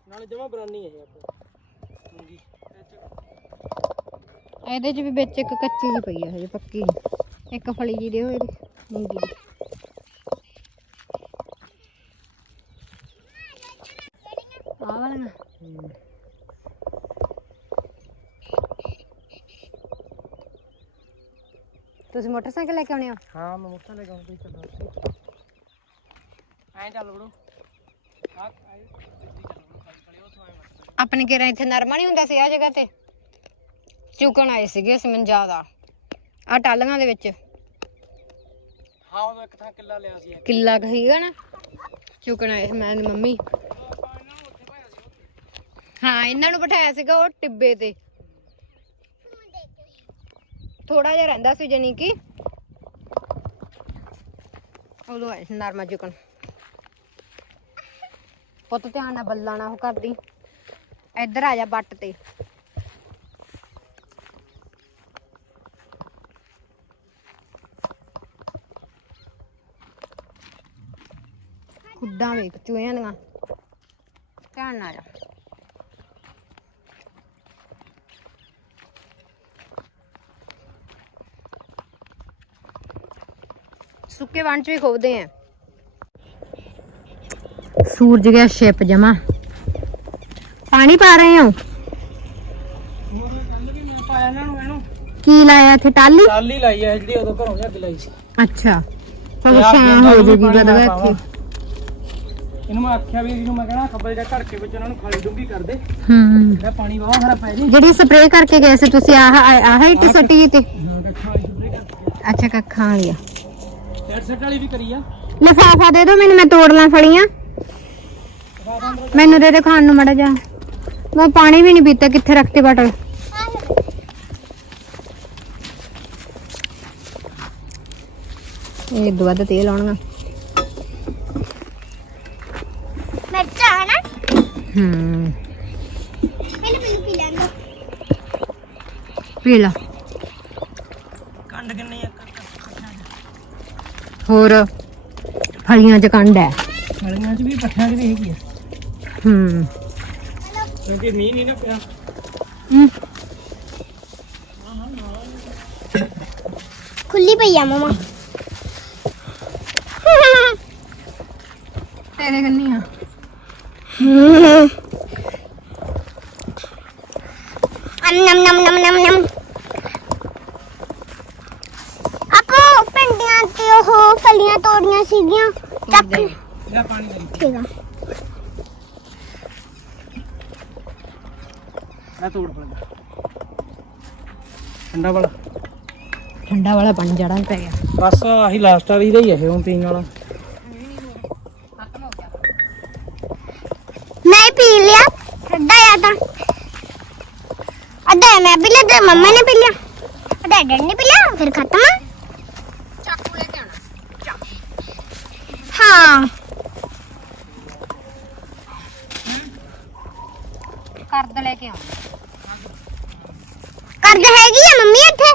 ਨਾਲੇ ਜਮਾ ਬਰਾਨੀ ਹੈ ਇਹ ਆਪਾਂ। ਇਹ 'ਚ ਇਹਦੇ ਚ ਵੀ ਵਿੱਚ ਇੱਕ ਕੱਚੀ ਜਿਹੀ ਪਈ ਆ ਹਜੇ ਪੱਕੀ। ਇੱਕ ਫਲੀ ਜੀ ਦੇ ਹੋਏ ਮੂੰਗੀ ਦੀ। ਆ ਵਾਲੀਆਂ। ਤੁਸੀਂ ਮੋਟਰਸਾਈਕਲ ਲੈ ਕੇ ਆਉਣੇ ਹੋ? ਹਾਂ ਮੈਂ ਮੋਟਰ ਲੈ ਕੇ ਆਉਂਦਾ ਚੱਲੋ। ਐਂ ਚੱਲ ਬੜੋ। ਆਪਣੇ ਘਰਾਂ ਇੱਥੇ ਨਰਮਾ ਨਹੀਂ ਹੁੰਦਾ ਸੀ ਆ ਜਗ੍ਹਾ ਤੇ? ਚੁਕਣ ਆਏ ਸੀਗੇ ਅਸੀਂ ਮਨਜਾ ਆ। ਟਾਲੀਆਂ ਦੇ ਵਿੱਚ। ਹਾਂ ਉਦੋਂ ਇੱਕ ਥਾਂ ਕਿੱਲਾ ਲਿਆ ਸੀ। ਕਿੱਲਾ ਕੁ ਸੀਗਾ ਨਾ। ਚੁਕਣ ਆਏ ਸੀ ਮੈਂ ਤੇ ਮੰਮੀ। ਹਾਂ ਇਹਨਾਂ ਨੂੰ ਬਿਠਾਇਆ ਸੀਗਾ ਉਹ ਟਿੱਬੇ ਤੇ। ਥੋੜਾ ਜਿਹਾ ਰਹਿੰਦਾ ਸੀ ਜਣੀ ਕਿ। ਉਦੋਂ ਆਏ ਸੀ ਨਰਮਾ ਚੁਕਣ ਪੁੱਤ ਧਿਆਨ ਨਾਲ ਬੱਲਾ ਨਾ ਉਹ ਕਰਦੀ। ਇੱਧਰ ਆ ਜਾ ਬੱਟ ਤੇ। ਖੁੱਡਾਂ ਵੇਖ ਚੂਹਿਆਂ ਦੀਆਂ। ਧਿਆਨ ਨਾਲ ਸੁੱਕੇ ਵਣ ਚ ਵੀ ਖੋਦੇ ਆ। ਸੂਰਜ ਗਿਆ ਛਿਪ ਜਮਾ। ਪਾਣੀ ਪਾ ਰਹੇ ਹਾਂ? ਕੀ ਲਾਇਆ ਇੱਥੇ ਟਾਲੀ ਟਾਲੀ ਲਾਈ ਆ ਜਿਹੜੀ ਉਦੋਂ ਘਰੋਂ ਜਾ ਕੇ ਲਾਈ ਸੀ। ਅੱਛਾ। ਚਲੋ ਸ਼ਾਮ ਹੋ ਜੂਗੀ ਜਦੋਂ ਇੱਥੇ। ਇਹਨੂੰ ਮੈਂ ਆਖਿਆ ਵੀ ਇਹਨੂੰ ਮੈਂ ਕਹਿਣਾ ਖੱਬਲ ਜਿਹਾ ਘੜ ਕੇ ਵਿੱਚ ਉਹਨਾਂ ਨੂੰ ਖਾਲੀ ਡੁੰਗੀ ਕਰ ਦੇ। ਹੂੰ। ਜਿਹੜਾ ਪਾਣੀ ਵਾਵਾ ਖਰਾ ਪੈ ਜੇ ਜਿਹੜੀ ਸਪਰੇਅ ਕਰਕੇ ਗਏ ਸੀ ਤੁਸੀਂ ਆਹ ਆਹ ਇੱਟ ਸੱਟੀ ਤੇ? ਹਾਂ ਕੱਖਾਂ ਵਾਲੀ ਸਪਰੇ ਕਰ ਅੱਛਾ ਕੱਖਾਂ ਵਾਲੀ ਆ। ਸੈਟ ਸੈਟ ਵਾਲੀ ਵੀ ਕਰੀ ਆ। ਲਿਫਾਫਾ ਦੇ ਦਿਓ ਮੈਨੂੰ ਮੈਂ ਤੋੜ ਲਾਂ ਫੜੀਆਂ। ਮੈਨੂੰ ਦੇ ਦੇ ਖਾਣ ਨੂੰ ਮੜਾ ਜਾ ਮੈਂ ਪਾਣੀ ਵੀ ਨਹੀਂ ਪੀਤਾ ਕਿੱਥੇ ਰੱਖਤੀ ਬਟਲ ਇਹ ਦੁਆ ਦਾ ਤੇਲ ਆਉਣਾ ਮਿਰਚਾਂ ਹੈ ਨਾ ਹੂੰ। ਪਹਿਲੇ ਮੈਨੂੰ ਪੀ ਲੈਣ ਪੀ ਲਾ। ਕੰਡ ਕਿੰਨੀ ਆ? ਹੋਰ ਫਲੀਆਂ ਚ ਕੰਡ ਹੈ ਫਲੀਆਂ 'ਚ ਵੀ ਪੱਠਿਆਂ 'ਚ ਵੀ ਹੈਗੀ ਆ। ਹੂੰ। ਕਿਉਂਕਿ ਮੀਂਹ ਨਹੀਂ ਨਾ ਪਿਆ। ਹੂੰ। ਖੁੱਲੀ ਪਈ ਆ ਮਮਾ। ਤੇਰੇ ਕੰਨੀ ਆ ਨਮ ਨਮ ਨਮ ਨਮ ਨਮ ਆਪੋ ਪਿੰਡੀਆਂ ਤੇ ਉਹ ਫਲੀਆਂ ਤੋੜੀਆਂ ਇਹਦਾ ਪਾਣੀ ਠੀਕ ਆ। ਮੈਂ ਤੋੜ ਫੜ। ਠੰਡਾ ਵਾਲਾ। ਠੰਡਾ ਵਾਲਾ ਪਾਣੀ ਜੜਾਂ ਪੈ ਗਿਆ। ਬਸ ਆਹੀ ਲਾਸਟ ਵਾਲੀ ਦਾ ਹੀ ਹੈ ਹੁਣ ਪੀਣ ਵਾਲਾ। ਮੈਂ ਪੀ ਲਿਆ। ਠੰਡਾ ਆ ਤਾਂ। ਅੱਧਾ ਮੈਂ ਪੀ ਲਿਆ ਤੇ ਮੰਮਾ ਨੇ ਪੀ ਲਿਆ। ਅੱਧਾ ਡੈਡੀ ਨੇ ਪੀ ਲਿਆ ਫਿਰ ਖਤਮ ਚਾਕੂ ਲੈ ਕੇ ਆਣਾ ਹਾਂ ਕਰਦ ਲੈ ਕੇ ਆਉਣਾ ਕਰਦ ਹੈਗੀ ਆ ਮੰਮੀ ਇੱਥੇ?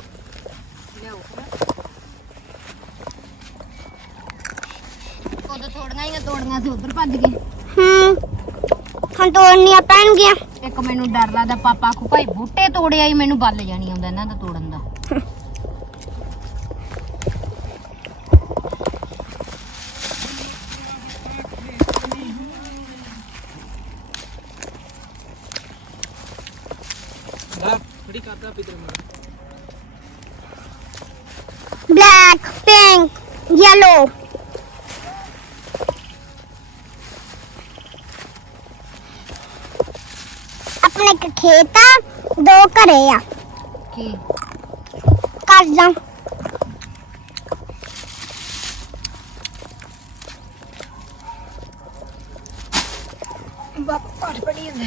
ਉਦੋਂ ਥੋੜੀਆਂ ਹੀ ਤੋੜੀਆਂ ਸੀ ਉਧਰ ਭੱਜ ਗਏ। ਹੂੰ। ਹੁਣ ਤੋੜਨੀਆਂ ਪੈਣਗੀਆਂ। ਇੱਕ ਮੈਨੂੰ ਡਰ ਲੱਗਦਾ ਪਾਪਾ ਕੋ ਭਾਈ ਬੂਟੇ ਤੋੜਿਆ ਹੀ ਮੈਨੂੰ ਬੱਲ ਜਾਣੀ ਆਉਂਦਾ ਇਹਨਾਂ ਦਾ ਤੋੜਨ ਦਾ ਲਾ ਫੜੀ ਕਰਦਾ ਪਿੱਤਰ ਮੈਂ ਬਲੈਕ ਪਿੰਕ ਯੈਲੋ ਆਪਣੇ ਇੱਕ ਖੇਤ ਆ ਦੋ ਘਰੇ ਆ ਕੀ? ਕਰ ਜਾ ਬਾਪਾ ਪਾਠ ਪੜੀ ਜਾਂਦੇ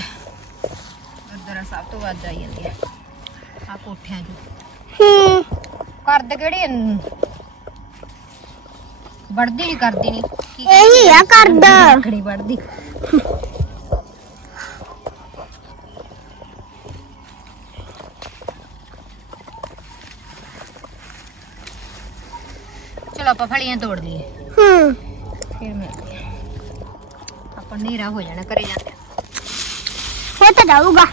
ਗੁਰਦੁਆਰਾ ਸਾਹਿਬ ਤੋਂ ਵੱਜ ਆਈ ਜਾਂਦੀ ਆ। ਆ ਕੋਠਿਆਂ 'ਚ। ਹੂੰ। ਕਰਦ ਕਿਹੜੀ ਵੜਦੀ ਨਹੀਂ ਕਰਦੀ ਨਹੀਂ ਇਹੀ ਆ ਕਰਦ ਖੜੀ ਵੜਦੀ ਚਲੋ ਆਪਾਂ ਫਲੀਆਂ ਤੋੜ ਲਈਏ। ਹੂੰ। ਫਿਰ ਮਿਲਦੇ ਆ। ਆਪਾਂ ਨੇਰਾ ਹੋ ਜਾਣਾ ਘਰੇ ਜਾਂਦੇ ਹੋ ਤਾਂ ਜਾਊਗਾ।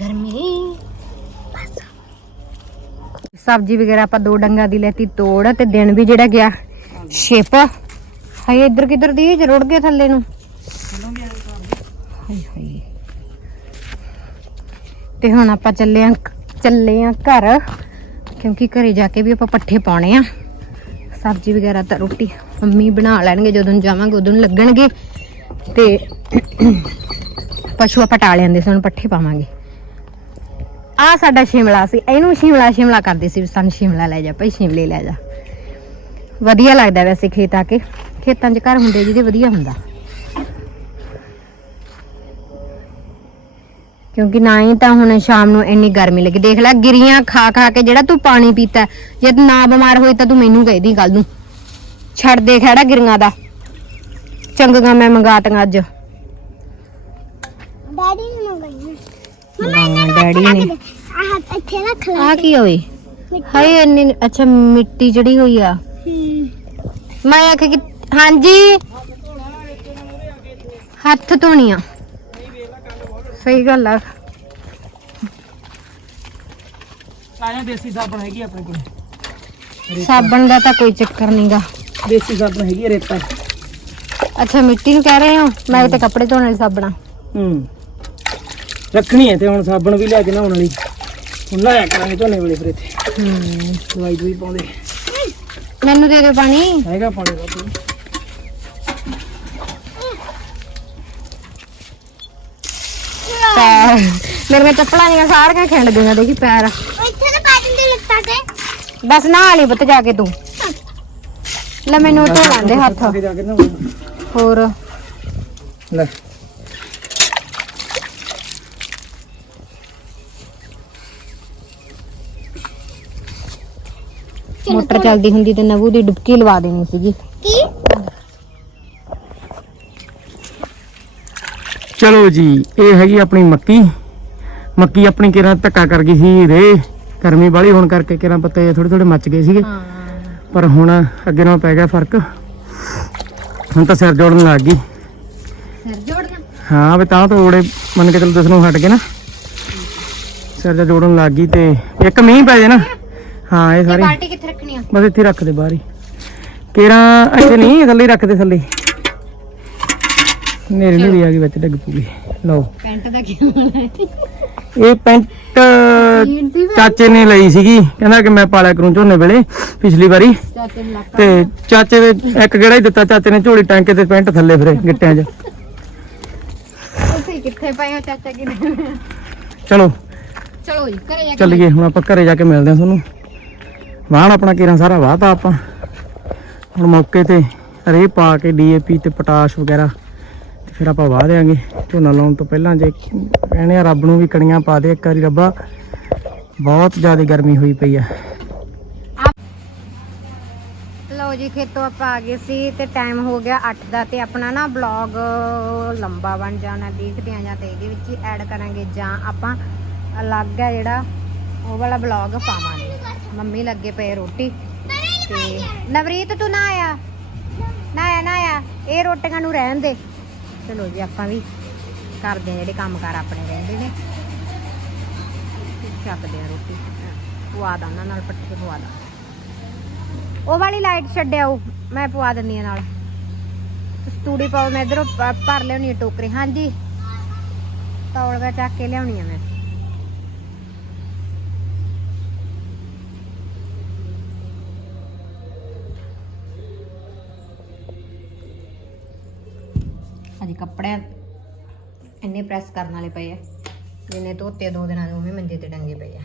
ਗਰਮੀ ਸਬਜ਼ੀ ਵਗੈਰਾ ਆਪਾਂ ਦੋ ਡੰਗਾ ਦੀ ਲੈਤੀ ਤੋੜ ਤੇ ਦਿਨ ਵੀ ਜਿਹੜਾ ਗਿਆ ਸ਼ਿਪ ਹਾਏ, ਇੱਧਰ ਕਿੱਧਰ ਦੀ ਜੇ ਰੁੜ ਗਏ ਥੱਲੇ ਨੂੰ। ਹਾਏ ਹਾਏ। ਤੇ ਹੁਣ ਆਪਾਂ ਚੱਲੇ ਆਂ ਚੱਲੇ ਆਂ ਘਰ, ਕਿਉਂਕਿ ਘਰੇ ਜਾ ਕੇ ਵੀ ਆਪਾਂ ਪੱਠੇ ਪਾਉਣੇ ਆ। ਸਬਜ਼ੀ ਵਗੈਰਾ ਤਾਂ ਰੋਟੀ ਮੰਮੀ ਬਣਾ ਲੈਣਗੇ, ਜਦੋਂ ਜਾਵਾਂਗੇ ਉਦੋਂ ਲੱਗਣਗੇ। ਤੇ ਪਸ਼ੂ ਆਪਾਂ ਟਾਲਿਆਂ ਦੇ ਸਾਨੂੰ ਪੱਠੇ ਪਾਵਾਂਗੇ। ਆ ਸਾਡਾ ਸ਼ਿਮਲਾ ਸੀ ਇਹਨੂੰ ਸ਼ਿਮਲਾ ਸ਼ਿਮਲਾ ਕਰਦੇ ਸੀ ਵੀ ਸਾਨੂੰ ਸ਼ਿਮਲਾ ਲੈ ਜਾ ਭਾਈ ਸ਼ਿਮਲੇ ਲੈ ਜਾ। ਵਧੀਆ ਲੱਗਦਾ ਵੈਸੇ ਖੇਤ ਆ ਕੇ। ਖੇਤਾਂ 'ਚ ਘਰ ਹੁੰਦੇ ਜਿਹਦੇ ਵਧੀਆ ਹੁੰਦਾ। ਕਿਉਂਕਿ ਨਾ ਹੀ ਤਾਂ ਹੁਣ ਸ਼ਾਮ ਨੂੰ ਇੰਨੀ ਗਰਮੀ ਲੱਗੀ। ਦੇਖ ਲੈ ਗਿਰੀਆਂ ਖਾ ਖਾ ਕੇ ਜਿਹੜਾ ਤੂੰ ਪਾਣੀ ਪੀਤਾ ਹੈ, ਜੇ ਤੂੰ ਨਾ ਬਿਮਾਰ ਹੋਈ ਤਾਂ ਤੂੰ ਮੈਨੂੰ ਕਹਿਦੀ ਗੱਲ ਨੂੰ। ਛੱਡ ਦੇ ਖੜਾ ਗਿਰੀਆਂ ਦਾ। ਚੰਗੀਆਂ ਮੈਂ ਮੰਗਾਤੀਆਂ ਅੱਜ। ਡੈਡੀ ਡੈਡੀ ਨੇ। ਆਹ ਇੱਥੇ ਰੱਖ ਲੈ। ਆ ਕੀ ਹੋਈ ਹਾਏ ਇੰਨੀ ਅੱਛਾ ਮਿੱਟੀ ਜਿਹੜੀ ਹੋਈ ਆ। ਮੈਂ ਆਖਿਆ ਕਿ ਹਾਂਜੀ। ਹੱਥ ਧੋਣੀਆਂ। ਸਹੀ ਗੱਲ ਆ। ਆਇਆ ਦੇਸੀ ਸਾਬਣ ਹੈਗੀ ਆਪਣੇ ਕੋਲ। ਸਾਬਣ ਦਾ ਤਾਂ ਕੋਈ ਚੱਕਰ ਨਹੀਂਗਾ ਦੇਸੀ ਸਾਬਣ ਹੈਗੀ ਰੇਤਾ। ਅੱਛਾ ਮਿੱਟੀ ਨੂੰ ਕਹਿ ਰਹੇ ਹੋ? ਮੈਂ ਤੇ ਕੱਪੜੇ ਧੋਣ ਵਾਲੀ ਸਾਬਣਾ। ਹੂੰ। ਰੱਖਣੀ ਹੈ ਤੇ ਹੁਣ ਸਾਬਣ ਵੀ ਲਿਆ ਕੇ ਨਹਾਉਣ ਵਾਲੀ। ਹੁਣ ਲਾਇਆ ਕਰਾਂਗੇ ਝੋਨੇ ਵੇਲੇ ਫਿਰ ਇੱਥੇ। ਹੂੰ। ਦਵਾਈ ਦੂਈ ਪਾਉਂਦੇ। ਮੈਨੂੰ ਦੇ ਦਿਓ ਪਾਣੀ। ਹੈਗਾ ਪਾਣੀ ਦਾ ਤੂੰ ਪੈਰ ਮੇਰੀਆਂ ਚੱਪਲਾਂ ਦੀਆਂ ਸਾਰੀਆਂ ਖਿੰਡ ਗਈਆਂ ਦੇਖੀ ਪੈਰ। ਇੱਥੇ ਨਾ ਪਾ ਦਿੰਦੇ ਲੱਤਾਂ ਤੇ। ਬਸ ਨਹਾ ਲਈ ਪੁੱਤ ਜਾ ਕੇ ਤੂੰ। ਲੈ ਮੈਨੂੰ ਧੋ ਲੈਂਦੇ ਹੱਥ। ਹੋਰ। ਲੈ। ਮੋਟਰ ਚੱਲਦੀ ਹੁੰਦੀ ਤੇ ਨਵੂ ਦੀ ਡੁਬਕੀ ਲਵਾ ਦੇਣੀ ਸੀਗੀ। ਕੀ? ਚਲੋ ਜੀ ਇਹ ਹੈਗੀ ਆਪਣੀ ਮੱਕੀ। ਮੱਕੀ ਆਪਣੀ ਕਿਰਾਂ ਧੱਕਾ ਕਰ ਗਈ ਸੀ ਰੇ। ਗਰਮੀ ਵਾਲੀ ਹੋਣ ਕਰਕੇ ਕਿਰਾਂ ਪੱਤੇ ਥੋੜੇ ਥੋੜੇ ਮੱਚ ਗਏ ਸੀਗੇ। ਹਾਂ ਪਰ ਹੁਣ ਅੱਗੇ ਨਾਲ ਪੈ ਗਿਆ ਫ਼ਰਕ। ਹੁਣ ਤਾਂ ਸਿਰ ਜੋੜਨ ਲੱਗ ਗਈ। ਸਿਰ ਜੋੜਨਾ? ਹਾਂ ਵੀ ਤਾਂ ਤਾਂ ਓੜੇ ਮੰਨ ਕੇ ਚੱਲ ਦਸਣੋਂ ਹਟ ਗਏ ਨਾ। ਸਿਰ ਜੋੜਨ ਲੱਗ ਗਈ ਤੇ ਇੱਕ ਮੀਂਹ ਪੈ ਜੇ ਨਾ। ਹਾਂ ਇਹ ਇਹ ਸਾਰੇ। ਬਾਲਟੀ ਕਿੱਥੇ ਰੱਖਣੀ ਆ? ਬਸ ਇੱਥੇ ਰੱਖ ਦੇ ਬਾਹਰ ਹੀ। ਕੇਰਾਂ ਇੱਥੇ ਨਹੀਂ ਥੱਲੇ ਹੀ ਰੱਖ ਦੇ ਥੱਲੇ। ਨੇਰੀ ਨੇਰੀ ਆ ਗਈ ਵਿੱਚ ਡਿੱਗ ਪੂਗੀ ਲਓ। ਪੈਂਟ ਦਾ ਕੀ ਹਾਲ ਹੈ? ਇਹ ਪੈਂਟ ਦੀ ਚਾਚੇ ਨੇ ਲਈ ਸੀਗੀ। ਕਹਿੰਦਾ ਕਿ ਮੈਂ ਪਾਲਿਆ ਕਰੂੰ ਝੋਨੇ ਵੇਲੇ ਪਿਛਲੀ ਵਾਰੀ। ਚਾਚੇ ਨੂੰ ਤੇ ਚਾਚੇ ਦੇ ਇੱਕ ਗੇੜਾ ਹੀ ਦਿੱਤਾ ਚਾਚੇ ਨੇ ਝੋਲੀ ਟਾਂਕੇ ਤੇ ਪੈਂਟ ਥੱਲੇ ਫਿਰੇ ਗਿੱਟਿਆਂ 'ਚ। ਤੁਸੀਂ ਕਿੱਥੇ ਪਏ ਹੋ ਚਾਚਾ ਕੀ ਨੇ ਚਲੋ। ਚਲੋ ਜੀ ਘਰੇ ਜਾ ਕੇ ਚੱਲੀਏ ਹੁਣ ਆਪਾਂ ਘਰੇ ਜਾ ਕੇ ਮਿਲਦੇ ਹਾਂ ਤੁਹਾਨੂੰ। ਵਾਹਣ ਆਪਣਾ ਕੀਰਾਂ ਸਾਰਾ ਵਾਹਤਾ ਆਪਾਂ। ਹੁਣ ਮੌਕੇ ਤੇ ਰੇ ਪਾ ਕੇ ਡੀਏਪੀ ਤੇ ਪੋਟਾਸ਼ ਵਗੈਰਾ ਤੇ ਫਿਰ ਆਪਾਂ ਵਾਹ ਦੇਾਂਗੇ ਝੋਨਾ ਲਾਉਣ ਤੋਂ ਪਹਿਲਾਂ ਜੇ ਕਹਿੰਦੇ ਆ ਰੱਬ ਨੂੰ ਵੀ ਕਣੀਆਂ ਪਾ ਦੇ, ਇੱਕ ਵਾਰੀ ਰੱਬਾ, ਬਹੁਤ ਜ਼ਿਆਦਾ ਗਰਮੀ ਹੋਈ ਪਈ ਆ। ਲਓ ਜੀ ਖੇਤੋਂ ਆਪਾਂ ਆ ਗਏ ਸੀ ਤੇ ਟਾਈਮ ਹੋ ਗਿਆ 8 ਦਾ ਤੇ ਆਪਣਾ ਨਾ ਬਲੌਗ ਲੰਬਾ ਬਣ ਜਾਣਾ ਦੇਖਦੇ ਆ ਜਾਂ ਤੇ ਇਹਦੇ ਵਿੱਚ ਐਡ ਕਰਾਂਗੇ ਜਾਂ ਆਪਾਂ ਅਲੱਗ ਹੈ ਜਿਹੜਾ ਉਹ ਵਾਲਾ ਬਲੌਗ ਪਾਵਾਂਗੇ। ਮੰਮੀ ਲੱਗੇ ਪਏ ਰੋਟੀ। ਤੇ ਨਵਰੀਤ ਤੂੰ ਨਾ ਆਇਆ। ਨਾ ਆਇਆ ਨਾ ਆਇਆ। ਇਹ ਰੋਟੀਆਂ ਨੂੰ ਰਹਿਣ ਦੇ। ਚਲੋ ਜੀ ਆਪਾਂ ਵੀ ਕਰਦੇ ਆ ਜਿਹੜੇ ਕੰਮਕਾਰ ਆਪਣੇ ਰਹਿੰਦੇ ਨੇ। ਛੱਕਦੇ ਆ ਰੋਟੀ। ਪਵਾ ਦਾਂ ਉਹਨਾਂ ਨਾਲ ਪੱਠੇ ਪਵਾ ਦਾਂ। ਉਹ ਵਾਲੀ ਲਾਈਟ ਛੱਡਿਆ ਉਹ ਮੈਂ ਪਵਾ ਦਿੰਦੀ ਆ ਨਾਲ। ਸਟੂਡੀ ਪਾਓ ਮੈਂ ਇਧਰੋਂ ਭਰ ਲਿਆਉਣੀ ਟੋਕਰੀ। ਹਾਂਜੀ। ਤੌਲਗਾ ਚੱਕ ਕੇ ਲਿਆਉਣੀ ਆ ਮੈਂ। ਅਜੀ ਕੱਪੜੇ ਇੰਨੇ ਪ੍ਰੈਸ ਕਰਨ ਵਾਲੇ ਪਏ ਆ, ਜਿੰਨੇ ਧੋਤੇ ਦੋ ਦਿਨਾਂ ਦੇ ਉਵੇਂ ਮੰਜੇ ਤੇ ਟੰਗੇ ਪਏ ਆ।